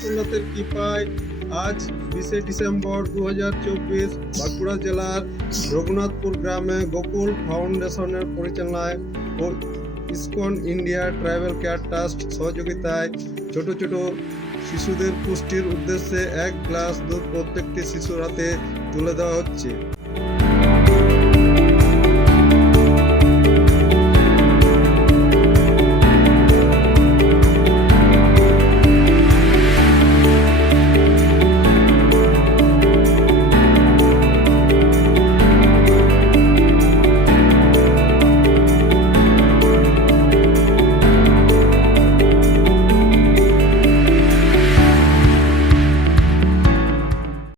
জগন্নাথের কৃপায় আজ 20শে ডিসেম্বর 2024 বাঁকুড়া জেলার রঘুনাথপুর গ্রামে গোকুল ফাউন্ডেশনের পরিচালনায় ও ISKCON India tribal care trust সহযোগিতায় ছোট ছোট শিশুদের পুষ্টির উদ্দেশ্যে 1 গ্লাস দুধ প্রত্যেকটি শিশুর হাতে তুলে দেওয়া হচ্ছে।